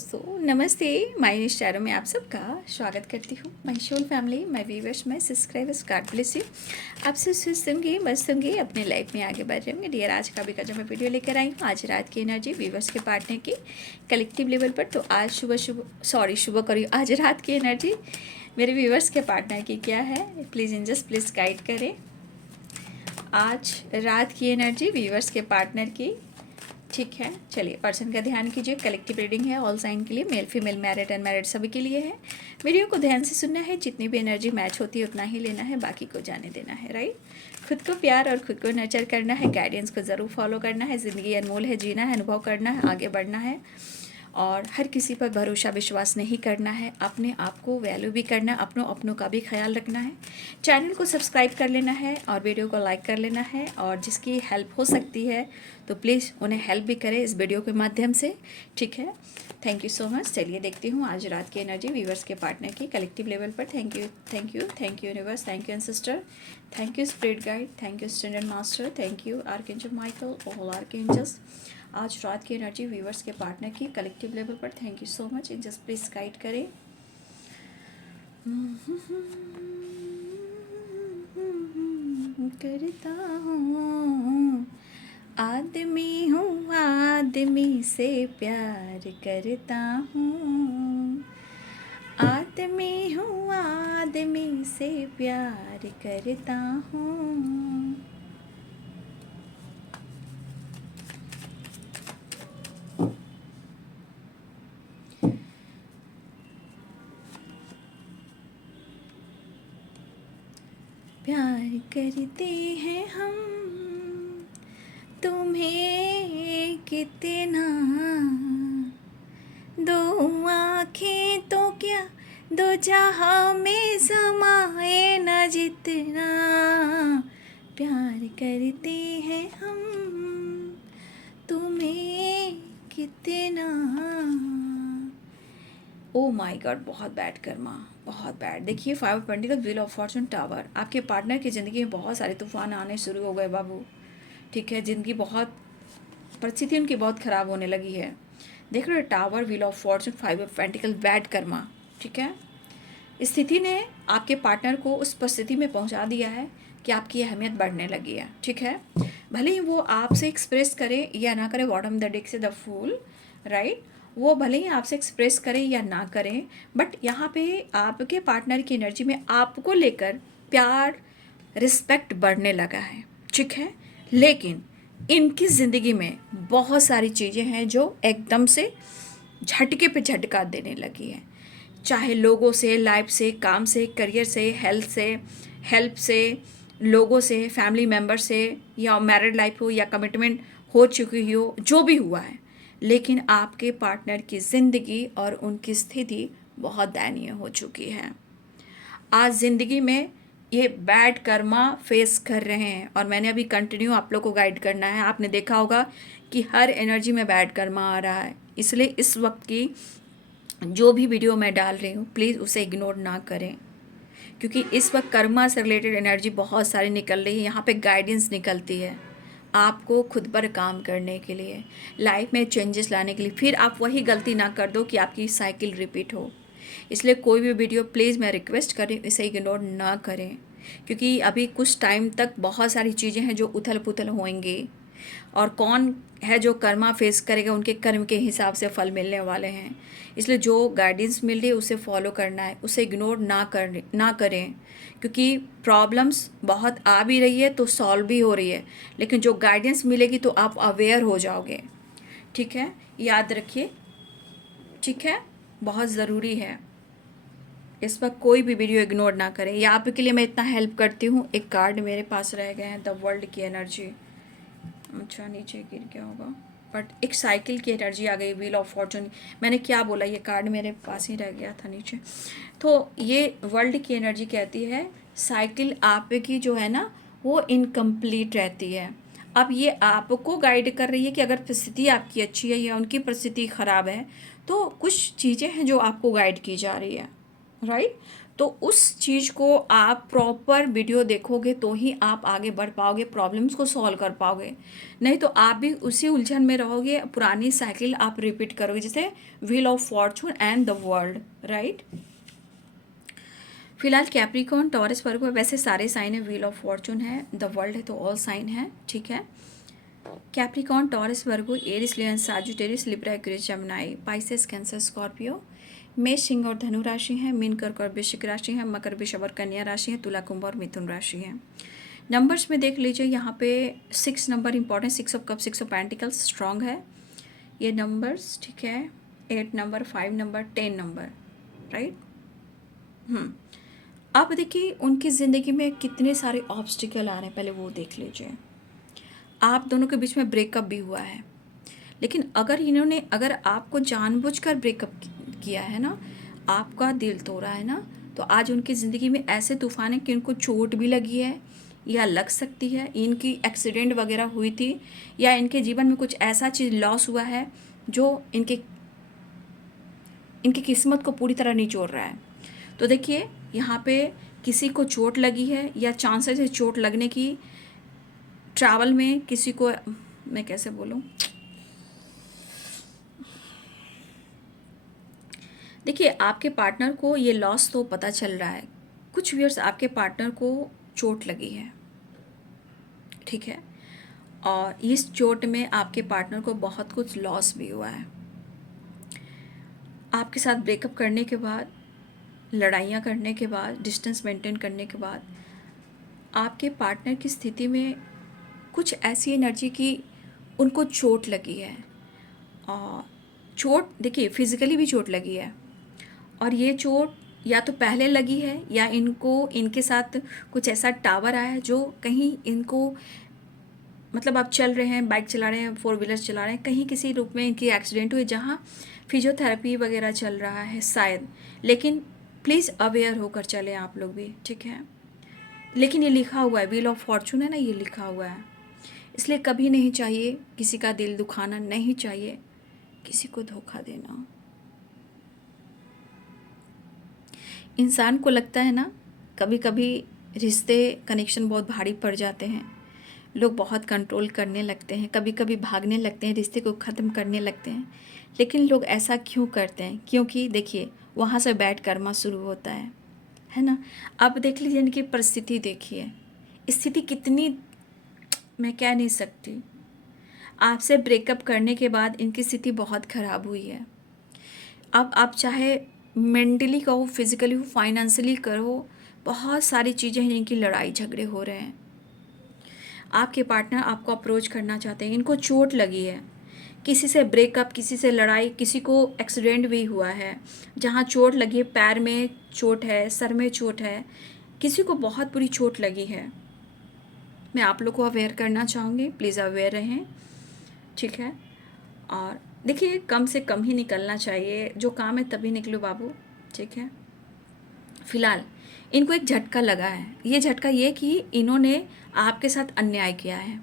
दोस्तों, नमस्ते। माय निश्चारों में आप सबका स्वागत करती हूँ। My soul family, my viewers, my subscribers, God bless you. आप सब सुस्त होंगे, मस्त होंगे, अपने लाइफ में आगे बढ़ रहे होंगे। डियर, आज का भी जो मैं वीडियो लेकर आई हूँ, आज रात की एनर्जी व्यूवर्स के पार्टनर की कलेक्टिव लेवल पर। तो आज सुबह करी, आज रात की एनर्जी मेरे व्यूवर्स के पार्टनर की क्या है, प्लीज़ एंजल्स प्लीज़ गाइड करें। आज रात की एनर्जी व्यूवर्स के पार्टनर की, ठीक है। चलिए, पर्सन का ध्यान कीजिए। कलेक्टिव रीडिंग है ऑल साइन के लिए, मेल फीमेल, मैरिड अनमैरिड सभी के लिए है। वीडियो को ध्यान से सुनना है, जितनी भी एनर्जी मैच होती है उतना ही लेना है, बाकी को जाने देना है। राइट, खुद को प्यार और खुद को नर्चर करना है, गाइडेंस को ज़रूर फॉलो करना है। ज़िंदगी अनमोल है, जीना है, अनुभव करना है, आगे बढ़ना है और हर किसी पर भरोसा विश्वास नहीं करना है। अपने आप को वैल्यू भी करना है, अपनों का भी ख्याल रखना है। चैनल को सब्सक्राइब कर लेना है और वीडियो को लाइक कर लेना है, और जिसकी हेल्प हो सकती है तो प्लीज़ उन्हें हेल्प भी करें इस वीडियो के माध्यम से, ठीक है। Thank you so much. चलिए देखती हूँ आज रात की एनर्जी व्यूवर्स के पार्टनर की कलेक्टिव लेवल पर। Thank you, thank you, thank you universe, thank you ancestor, thank you spirit guide, thank you standard master, thank you archangel Michael, all archangels. आज रात की एनर्जी व्यूवर्स के partner की collective level पर। Thank you so much. Angels please guide करें। करता हूँ, आदमी हूँ, आदमी से प्यार करता हूँ। आदमी हूँ, आदमी से प्यार करता हूँ। प्यार करते हैं हम तुम्हें कितना, दो आँखें तो क्या दो जहां में समाए न जितना। प्यार करते हैं हम तुम्हें कितना। ओ माय गॉड, बहुत बैड कर्मा, बहुत बैड। देखिए, 5 pentacle, wheel of Fortune, tower. आपके पार्टनर की ज़िंदगी में बहुत सारे तूफान आने शुरू हो गए बाबू, ठीक है। ज़िंदगी बहुत, परिस्थिति उनकी बहुत ख़राब होने लगी है। देख रहे हो, tower, wheel of Fortune, 5 of pentacle, bad Karma, ठीक है। स्थिति ने आपके पार्टनर को उस परिस्थिति में पहुंचा दिया है कि आपकी अहमियत बढ़ने लगी है, ठीक है। भले ही वो आपसे एक्सप्रेस करे या ना करे, बॉटम द डेक से द फूल, राइट। वो भले ही आपसे एक्सप्रेस करें या ना करें, बट यहाँ पे आपके पार्टनर की एनर्जी में आपको लेकर प्यार, रिस्पेक्ट बढ़ने लगा है, ठीक है। लेकिन इनकी ज़िंदगी में बहुत सारी चीज़ें हैं जो एकदम से झटके पे झटका देने लगी है। चाहे लोगों से, लाइफ से, काम से, करियर से, हेल्थ से, हेल्प से, लोगों से, फैमिली मेम्बर से, या मैरिड लाइफ हो या कमिटमेंट हो चुकी हो, जो भी हुआ है। लेकिन आपके पार्टनर की ज़िंदगी और उनकी स्थिति बहुत दयनीय हो चुकी है। आज ज़िंदगी में ये बैड कर्मा फेस कर रहे हैं, और मैंने अभी कंटिन्यू आप लोग को गाइड करना है। आपने देखा होगा कि हर एनर्जी में बैड कर्मा आ रहा है, इसलिए इस वक्त की जो भी वीडियो मैं डाल रही हूँ प्लीज़ उसे इग्नोर ना करें, क्योंकि इस वक्त कर्मा से रिलेटेड एनर्जी बहुत सारी निकल रही है। यहाँ पे गाइडेंस निकलती है आपको खुद पर काम करने के लिए, लाइफ में चेंजेस लाने के लिए। फिर आप वही गलती ना कर दो कि आपकी साइकिल रिपीट हो। इसलिए कोई भी वीडियो प्लीज़ मैं रिक्वेस्ट करें इसे इग्नोर ना करें, क्योंकि अभी कुछ टाइम तक बहुत सारी चीज़ें हैं जो उथल पुथल होंगी, और कौन है जो कर्मा फेस करेगा, उनके कर्म के हिसाब से फल मिलने वाले हैं। इसलिए जो गाइडेंस मिल रही है उसे फॉलो करना है, उसे इग्नोर ना करें, क्योंकि प्रॉब्लम्स बहुत आ भी रही है तो सॉल्व भी हो रही है। लेकिन जो गाइडेंस मिलेगी तो आप अवेयर हो जाओगे, ठीक है। याद रखिए, ठीक है, बहुत ज़रूरी है। इस वक्त कोई भी वीडियो इग्नोर ना करें। या आपके लिए मैं इतना हेल्प करती हूँ। एक कार्ड मेरे पास रह गए हैं, द वर्ल्ड की एनर्जी। अच्छा, नीचे गिर गया होगा, बट एक साइकिल की एनर्जी आ गई, व्हील ऑफ फॉर्चून। मैंने क्या बोला, ये कार्ड मेरे पास ही रह गया था नीचे। तो ये वर्ल्ड की एनर्जी कहती है साइकिल आपकी जो है ना वो इनकम्प्लीट रहती है। अब ये आपको गाइड कर रही है कि अगर परिस्थिति आपकी अच्छी है या उनकी परिस्थिति ख़राब है, तो कुछ चीज़ें हैं जो आपको गाइड की जा रही है, राइट। तो उस चीज़ को आप प्रॉपर वीडियो देखोगे तो ही आप आगे बढ़ पाओगे, प्रॉब्लम्स को सॉल्व कर पाओगे। नहीं तो आप भी उसी उलझन में रहोगे, पुरानी साइकिल आप रिपीट करोगे, जैसे wheel of fortune and the world, right. फिलहाल कैप्रिकॉर्न, टॉरस, वर्गो वैसे सारे साइन है, व्हील ऑफ फॉर्चून है, द वर्ल्ड है, तो ऑल साइन है, ठीक है। Capricorn, Taurus, Virgo, Aries, Leo, Sagittarius, Libra, Aquarius, Gemini, Pisces, Cancer, Scorpio. मेष, सिंह और धनु राशि है, मीन, कर्क और वृश्चिक राशि है, मकर, वृषभ और कन्या राशि है, तुला, कुंभ और मिथुन राशि है। नंबर्स में देख लीजिए, यहाँ पे 6 number important, 6 of cup, 6 of pentacles strong है ये नंबर्स, ठीक है। 8 नंबर, 5 नंबर, 10 नंबर, राइट। अब देखिए उनकी ज़िंदगी में कितने सारे ऑब्स्टिकल आ रहे हैं, पहले वो देख लीजिए। आप दोनों के बीच में ब्रेकअप भी हुआ है, लेकिन अगर आपको जानबूझकर ब्रेकअप किया है ना, आपका दिल तोड़ा है ना, तो आज उनकी ज़िंदगी में ऐसे तूफान है कि उनको चोट भी लगी है या लग सकती है, इनकी एक्सीडेंट वगैरह हुई थी, या इनके जीवन में कुछ ऐसा चीज़ लॉस हुआ है जो इनकी किस्मत को पूरी तरह निचोड़ रहा है। तो देखिए यहाँ पे किसी को चोट लगी है या चांसेस है चोट लगने की, ट्रैवल में किसी को, मैं कैसे बोलूँ, देखिए आपके पार्टनर को ये लॉस तो पता चल रहा है, कुछ व्यूअर्स आपके पार्टनर को चोट लगी है, ठीक है, और इस चोट में आपके पार्टनर को बहुत कुछ लॉस भी हुआ है। आपके साथ ब्रेकअप करने के बाद, लड़ाइयाँ करने के बाद, डिस्टेंस मेंटेन करने के बाद, आपके पार्टनर की स्थिति में कुछ ऐसी एनर्जी की उनको चोट लगी है। और चोट देखिए फिज़िकली भी चोट लगी है, और ये चोट या तो पहले लगी है या इनके साथ कुछ ऐसा टावर आया है जो कहीं इनको, मतलब आप चल रहे हैं, बाइक चला रहे हैं, 4 व्हीलर चला रहे हैं, कहीं किसी रूप में इनकी एक्सीडेंट हुई जहाँ फिजियोथेरेपी वगैरह चल रहा है शायद, लेकिन प्लीज़ अवेयर होकर चलें आप लोग भी, ठीक है। लेकिन ये लिखा हुआ है, व्हील ऑफ फॉर्चून है ना, ये लिखा हुआ है, इसलिए कभी नहीं चाहिए किसी का दिल दुखाना, नहीं चाहिए किसी को धोखा देना। इंसान को लगता है ना, कभी कभी रिश्ते कनेक्शन बहुत भारी पड़ जाते हैं, लोग बहुत कंट्रोल करने लगते हैं, कभी कभी भागने लगते हैं, रिश्ते को ख़त्म करने लगते हैं। लेकिन लोग ऐसा क्यों करते हैं? क्योंकि देखिए वहाँ से बैड कर्मा शुरू होता है ना। अब देख लीजिए इनकी परिस्थिति, देखिए स्थिति कितनी, मैं कह नहीं सकती। आपसे ब्रेकअप करने के बाद इनकी स्थिति बहुत ख़राब हुई है। अब आप चाहे मेंटली कहो, फिज़िकली हो, फाइनेंशियली करो, बहुत सारी चीज़ें हैं, इनकी लड़ाई झगड़े हो रहे हैं। आपके पार्टनर आपको अप्रोच करना चाहते हैं, इनको चोट लगी है, किसी से ब्रेकअप, किसी से लड़ाई, किसी को एक्सीडेंट भी हुआ है जहाँ चोट लगी है, पैर में चोट है, सर में चोट है, किसी को बहुत बुरी चोट लगी है। मैं आप लोग को अवेयर करना चाहूँगी, प्लीज़ अवेयर रहें, ठीक है। और देखिए कम से कम ही निकलना चाहिए, जो काम है तभी निकलो बाबू, ठीक है। फिलहाल इनको एक झटका लगा है, ये झटका ये कि इन्होंने आपके साथ अन्याय किया है,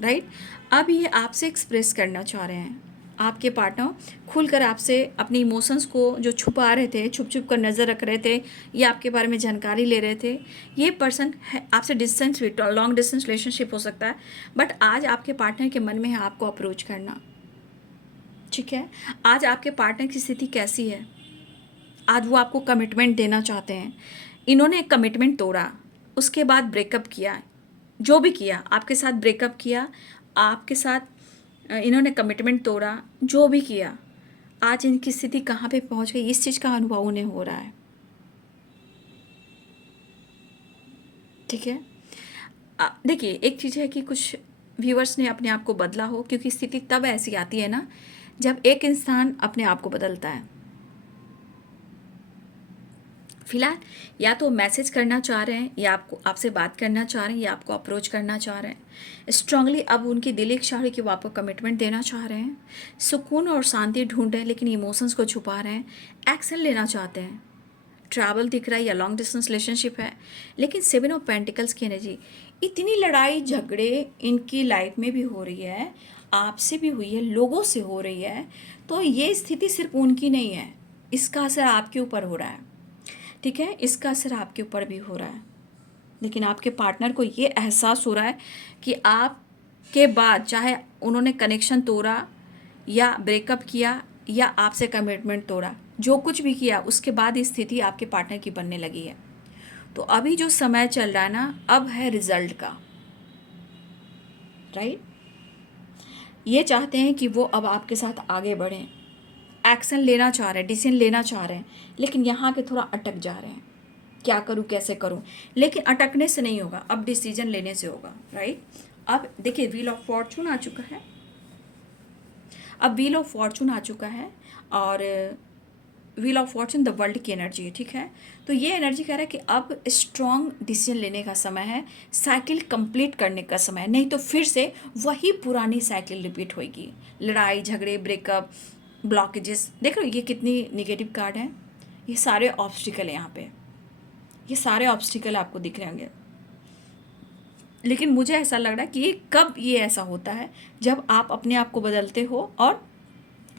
राइट। अब ये आपसे एक्सप्रेस करना चाह रहे हैं, आपके पार्टनर खुलकर आपसे अपने इमोशंस को जो छुपा रहे थे, छुप छुप कर नज़र रख रहे थे, ये आपके बारे में जानकारी ले रहे थे। ये पर्सन है आपसे डिस्टेंस, लॉन्ग डिस्टेंस रिलेशनशिप हो सकता है, बट आज आपके पार्टनर के मन में है आपको अप्रोच करना, ठीक है। आज आपके पार्टनर की स्थिति कैसी है? आज वो आपको कमिटमेंट देना चाहते हैं। इन्होंने कमिटमेंट तोड़ा, उसके बाद ब्रेकअप किया, जो भी किया आपके साथ, ब्रेकअप किया आपके साथ, इन्होंने कमिटमेंट तोड़ा, जो भी किया, आज इनकी स्थिति कहाँ पे पहुँच गई, इस चीज़ का अनुभव उन्हें हो रहा है, ठीक है। देखिए एक चीज़ है कि कुछ व्यूअर्स ने अपने आप को बदला हो, क्योंकि स्थिति तब ऐसी आती है ना जब एक इंसान अपने आप को बदलता है। फिलहाल या तो मैसेज करना चाह रहे हैं, या आपसे बात करना चाह रहे हैं, या आपको अप्रोच करना चाह रहे हैं स्ट्रांगली। अब उनकी दिली इच्छा है कि वो आपको कमिटमेंट देना चाह रहे हैं, सुकून और शांति ढूंढ रहे हैं, लेकिन इमोशंस को छुपा रहे हैं, एक्शन लेना चाहते हैं। ट्रैवल दिख रहा है या लॉन्ग डिस्टेंस रिलेशनशिप है, लेकिन 7 ऑफ पेंटिकल्स की एनर्जी, इतनी लड़ाई झगड़े इनकी लाइफ में भी हो रही है, आपसे भी हुई है, लोगों से हो रही है। तो ये स्थिति सिर्फ उनकी नहीं है, इसका असर आपके ऊपर हो रहा है। ठीक है, इसका असर आपके ऊपर भी हो रहा है। लेकिन आपके पार्टनर को ये एहसास हो रहा है कि आपके बाद चाहे उन्होंने कनेक्शन तोड़ा या ब्रेकअप किया या आपसे कमिटमेंट तोड़ा, जो कुछ भी किया, उसके बाद स्थिति आपके पार्टनर की बनने लगी है। तो अभी जो समय चल रहा है ना, अब है रिजल्ट का, राइट। ये चाहते हैं कि वो अब आपके साथ आगे बढ़ें, एक्शन लेना चाह रहे हैं, डिसीजन लेना चाह रहे हैं, लेकिन यहाँ के थोड़ा अटक जा रहे हैं, क्या करूँ कैसे करूँ। लेकिन अटकने से नहीं होगा, अब डिसीजन लेने से होगा, राइट। अब देखिए व्हील ऑफ फॉर्चून आ चुका है, अब व्हील ऑफ फॉर्चून आ चुका है, और wheel of Fortune the world की एनर्जी है, ठीक है। तो ये एनर्जी कह रहा है कि अब स्ट्रॉन्ग डिसीजन लेने का समय है, साइकिल कंप्लीट करने का समय है, नहीं तो फिर से वही पुरानी साइकिल रिपीट होगी, लड़ाई झगड़े, ब्रेकअप, ब्लॉकेजेस। देख रहे हो ये कितनी निगेटिव कार्ड है, ये सारे ऑब्स्टिकल है यहाँ पे, ये सारे ऑब्स्टिकल आपको दिख रहे होंगे। लेकिन मुझे ऐसा लग रहा है कि कब ये ऐसा होता है, जब आप अपने आप को बदलते हो और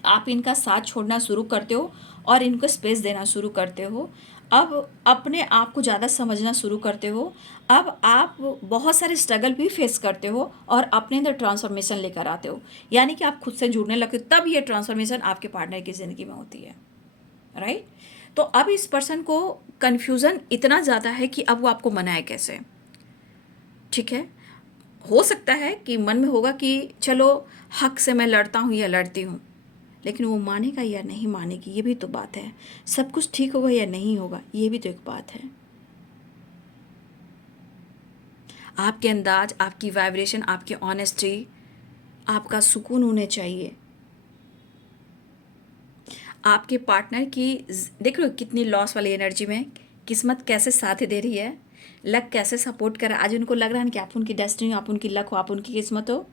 आप इनका साथ छोड़ना शुरू करते हो और इनको स्पेस देना शुरू करते हो। अब अपने आप को ज़्यादा समझना शुरू करते हो। अब आप बहुत सारे स्ट्रगल भी फेस करते हो और अपने अंदर ट्रांसफॉर्मेशन लेकर आते हो, यानी कि आप खुद से जुड़ने लगते हो, तब ये ट्रांसफॉर्मेशन आपके पार्टनर की ज़िंदगी में होती है, राइट। तो अब इस पर्सन को कन्फ्यूज़न इतना ज़्यादा है कि अब वो आपको मनाए कैसे, ठीक है। हो सकता है कि मन में होगा कि चलो हक से मैं लड़ता हूँ या लड़ती हूँ, लेकिन वो मानेगा या नहीं मानेगी, ये भी तो बात है। सब कुछ ठीक होगा या नहीं होगा, ये भी तो एक बात है। आपके अंदाज, आपकी वाइब्रेशन, आपकी ऑनेस्टी, आपका सुकून होने चाहिए। आपके पार्टनर की देख लो कितनी लॉस वाली एनर्जी में किस्मत कैसे साथ दे रही है, लक कैसे सपोर्ट कर रहा है। आज उनको लग रहा है कि आप उनकी डेस्टिनी, आप उनकी लक हो, आप उनकी किस्मत हो।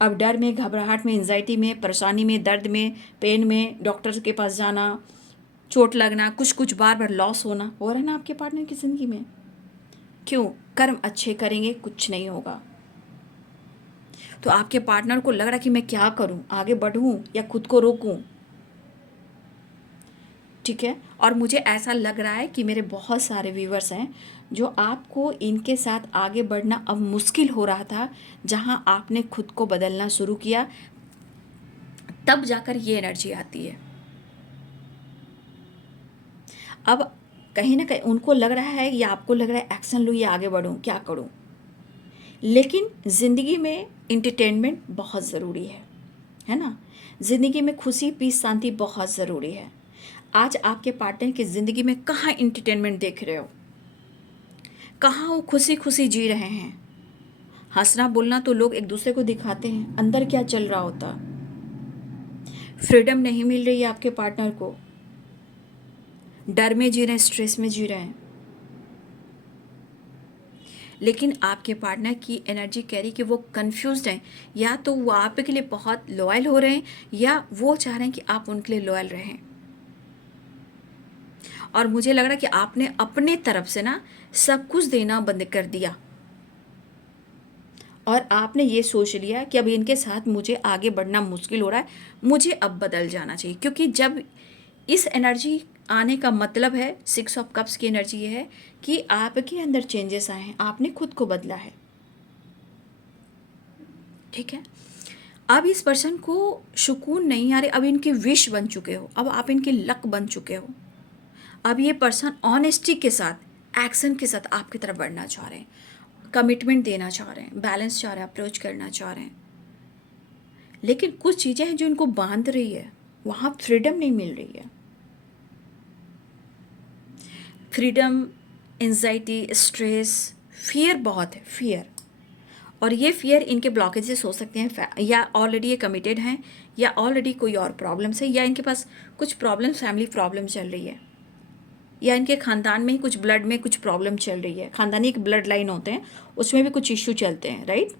अब डर में, घबराहट में, एंजाइटी में, परेशानी में, दर्द में, पेन में, डॉक्टर के पास जाना, चोट लगना, कुछ कुछ बार बार लॉस होना हो रहा है ना आपके पार्टनर की ज़िंदगी में। क्यों? कर्म अच्छे करेंगे कुछ नहीं होगा। तो आपके पार्टनर को लग रहा है कि मैं क्या करूं, आगे बढ़ूं या खुद को रोकूं, ठीक है। और मुझे ऐसा लग रहा है कि मेरे बहुत सारे व्यूवर्स हैं जो आपको इनके साथ आगे बढ़ना अब मुश्किल हो रहा था, जहां आपने खुद को बदलना शुरू किया, तब जाकर ये एनर्जी आती है। अब कहीं ना कहीं उनको लग रहा है या आपको लग रहा है एक्शन लूँ या आगे बढ़ूँ, क्या करूँ। लेकिन ज़िंदगी में इंटरटेनमेंट बहुत ज़रूरी है ना। ज़िंदगी में खुशी, पीस, शांति बहुत ज़रूरी है। आज आपके पार्टनर की ज़िंदगी में कहाँ इंटरटेनमेंट देख रहे हो, कहाँ वो खुशी खुशी जी रहे हैं। हंसना बोलना तो लोग एक दूसरे को दिखाते हैं, अंदर क्या चल रहा होता। फ्रीडम नहीं मिल रही है आपके पार्टनर को, डर में जी रहे हैं, स्ट्रेस में जी रहे हैं। लेकिन आपके पार्टनर की एनर्जी कह रही कि वो कंफ्यूज्ड हैं, या तो वो आपके लिए बहुत लॉयल हो रहे हैं या वो चाह रहे हैं कि आप उनके लिए लॉयल रहें। और मुझे लग रहा है कि आपने अपने तरफ से ना सब कुछ देना बंद कर दिया और आपने ये सोच लिया कि अब इनके साथ मुझे आगे बढ़ना मुश्किल हो रहा है, मुझे अब बदल जाना चाहिए। क्योंकि जब इस एनर्जी आने का मतलब है, 6 ऑफ कप्स की एनर्जी ये है कि आपके अंदर चेंजेस आए हैं, आपने खुद को बदला है, ठीक है। अब इस पर्सन को सुकून नहीं आ रहे, अब इनके विश बन चुके हो, अब आप इनके लक बन चुके हो। अब ये पर्सन ऑनेस्टी के साथ, एक्शन के साथ आपकी तरफ बढ़ना चाह रहे हैं, कमिटमेंट देना चाह रहे हैं, बैलेंस चाह रहे हैं, अप्रोच करना चाह रहे हैं। लेकिन कुछ चीज़ें हैं जो इनको बांध रही है, वहाँ फ्रीडम नहीं मिल रही है। फ्रीडम, एंजाइटी, स्ट्रेस, फियर बहुत है, फियर। और ये फियर इनके ब्लॉकेजेस हो सकते हैं, या ऑलरेडी ये कमिटेड हैं, या ऑलरेडी कोई और प्रॉब्लम्स है, या इनके पास कुछ प्रॉब्लम, फैमिली प्रॉब्लम चल रही है, या इनके ख़ानदान में ही कुछ ब्लड में कुछ प्रॉब्लम चल रही है। ख़ानदानी एक ब्लड लाइन होते हैं, उसमें भी कुछ इश्यू चलते हैं, राइट।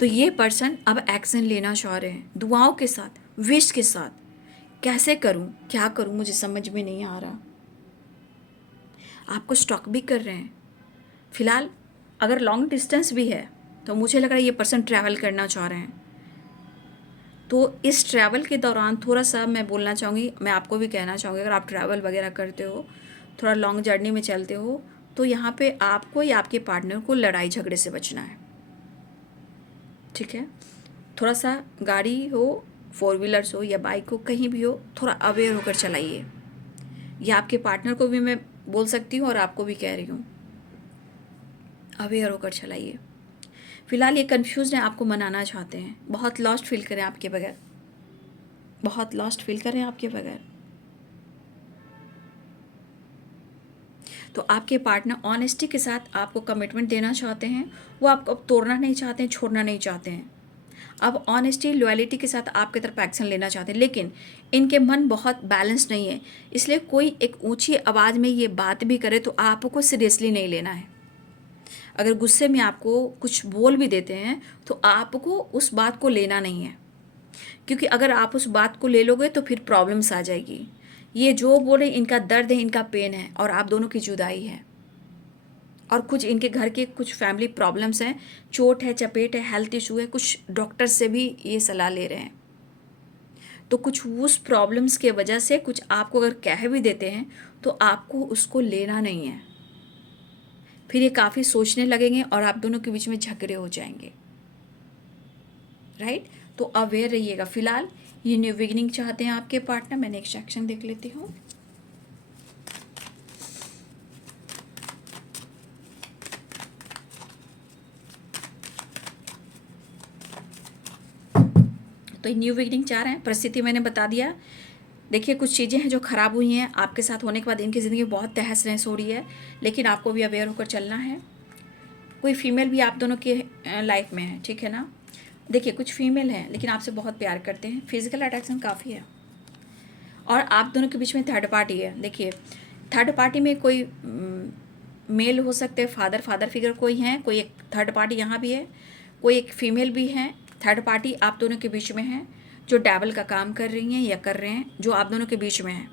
तो ये पर्सन अब एक्शन लेना चाह रहे हैं, दुआओं के साथ, विश के साथ। कैसे करूं, क्या करूं, मुझे समझ में नहीं आ रहा। आपको स्टॉक भी कर रहे हैं फिलहाल। अगर लॉन्ग डिस्टेंस भी है तो मुझे लग रहा है ये पर्सन ट्रैवल करना चाह रहे हैं। तो इस ट्रैवल के दौरान थोड़ा सा मैं बोलना चाहूँगी, मैं आपको भी कहना चाहूँगी, अगर आप ट्रैवल वगैरह करते हो, थोड़ा लॉन्ग जर्नी में चलते हो, तो यहाँ पे आपको या आपके पार्टनर को लड़ाई झगड़े से बचना है, ठीक है। थोड़ा सा गाड़ी हो, फोर व्हीलर्स हो या बाइक हो, कहीं भी हो, थोड़ा अवेयर होकर चलाइए। या आपके पार्टनर को भी मैं बोल सकती हूँ और आपको भी कह रही हूँ, अवेयर होकर चलाइए। फिलहाल ये कंफ्यूज हैं, आपको मनाना चाहते हैं, बहुत लॉस्ट फील करें आपके बगैर, बहुत लॉस्ट फील करें आपके बगैर। तो आपके पार्टनर ऑनेस्टी के साथ आपको कमिटमेंट देना चाहते हैं, वो आपको अब तोड़ना नहीं चाहते हैं, छोड़ना नहीं चाहते हैं। अब ऑनेस्टी लॉयलिटी के साथ आपकी तरफ एक्शन लेना चाहते हैं, लेकिन इनके मन बहुत बैलेंस नहीं है, इसलिए कोई एक ऊंची आवाज़ में ये बात भी करे तो आपको सीरियसली नहीं लेना है। अगर गुस्से में आपको कुछ बोल भी देते हैं तो आपको उस बात को लेना नहीं है, क्योंकि अगर आप उस बात को ले लोगे तो फिर प्रॉब्लम्स आ जाएगी। ये जो बोले इनका दर्द है, इनका पेन है, और आप दोनों की जुदाई है, और कुछ इनके घर के कुछ फैमिली प्रॉब्लम्स हैं, चोट है, चपेट है, हेल्थ इशू है, कुछ डॉक्टर से भी ये सलाह ले रहे हैं। तो कुछ उस प्रॉब्लम्स के वजह से कुछ आपको अगर कह भी देते हैं तो आपको उसको लेना नहीं है, फिर ये काफ़ी सोचने लगेंगे और आप दोनों के बीच में झगड़े हो जाएंगे, राइट। तो अवेयर रहिएगा। फिलहाल ये न्यू बिगिनिंग चाहते हैं आपके पार्टनर। मैं नेक्स्ट एक्शन देख लेती हूँ। तो ये न्यू बिगिनिंग चाह रहे हैं, परिस्थिति मैंने बता दिया। देखिए कुछ चीज़ें हैं जो ख़राब हुई हैं आपके साथ होने के बाद, इनकी ज़िंदगी बहुत तहस नहस हो रही है, लेकिन आपको भी अवेयर होकर चलना है। कोई फीमेल भी आप दोनों के लाइफ में है, ठीक है ना। देखिए कुछ फीमेल हैं लेकिन आपसे बहुत प्यार करते हैं, फिजिकल अट्रैक्शन काफ़ी है, और आप दोनों के बीच में थर्ड पार्टी है। देखिए थर्ड पार्टी में कोई मेल हो सकते हैं, फादर फिगर कोई हैं, कोई एक थर्ड पार्टी यहाँ भी है, कोई एक फीमेल भी है। थर्ड पार्टी आप दोनों के बीच में है, जो डेविल का काम कर रही हैं या कर रहे हैं, जो आप दोनों के बीच में है।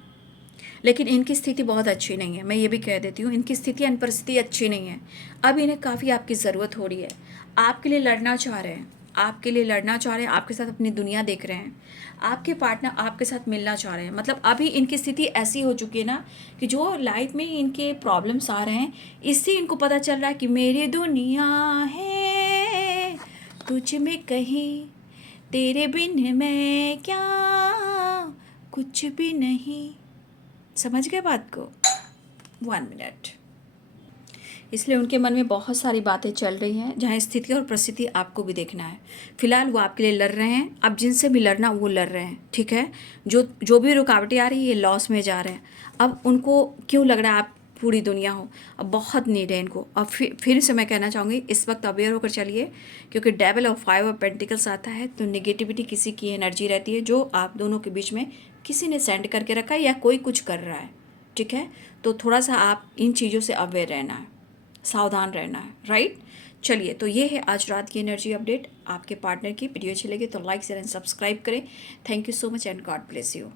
लेकिन इनकी स्थिति बहुत अच्छी नहीं है, मैं ये भी कह देती हूँ, इनकी स्थिति एंड परिस्थिति अच्छी नहीं है। अब इन्हें काफ़ी आपकी ज़रूरत हो रही है, आपके लिए लड़ना चाह रहे हैं, आपके लिए लड़ना चाह रहे हैं, आपके साथ अपनी दुनिया देख रहे हैं, आपके पार्टनर आपके साथ मिलना चाह रहे हैं। मतलब अभी इनकी स्थिति ऐसी हो चुकी है ना कि जो लाइफ में इनके प्रॉब्लम्स आ रहे हैं, इससे इनको पता चल रहा है कि मेरी दुनिया है तुझ में कहीं, तेरे बिन मैं क्या कुछ भी नहीं। समझ गए बात को? 1 मिनट। इसलिए उनके मन में बहुत सारी बातें चल रही हैं, जहाँ स्थिति और परिस्थिति आपको भी देखना है। फिलहाल वो आपके लिए लड़ रहे हैं, अब जिनसे भी लड़ना वो लड़ रहे हैं, ठीक है। जो भी रुकावटें आ रही है, ये लॉस में जा रहे हैं। अब उनको क्यों लग रहा है आप पूरी दुनिया हो, अब बहुत नीड है इनको। अब फिर से मैं कहना चाहूँगी, इस वक्त अवेयर होकर चलिए, क्योंकि डेविल और 5 ऑफ पेंटिकल्स आता है तो नेगेटिविटी किसी की एनर्जी रहती है, जो आप दोनों के बीच में किसी ने सेंड करके रखा है या कोई कुछ कर रहा है, ठीक है। तो थोड़ा सा आप इन चीज़ों से अवेयर रहना है, सावधान रहना है, राइट। चलिए, तो ये है आज रात की एनर्जी अपडेट आपके पार्टनर की। वीडियो अच्छी लगी तो लाइक शेयर एंड सब्सक्राइब करें। Thank you so much and God bless you.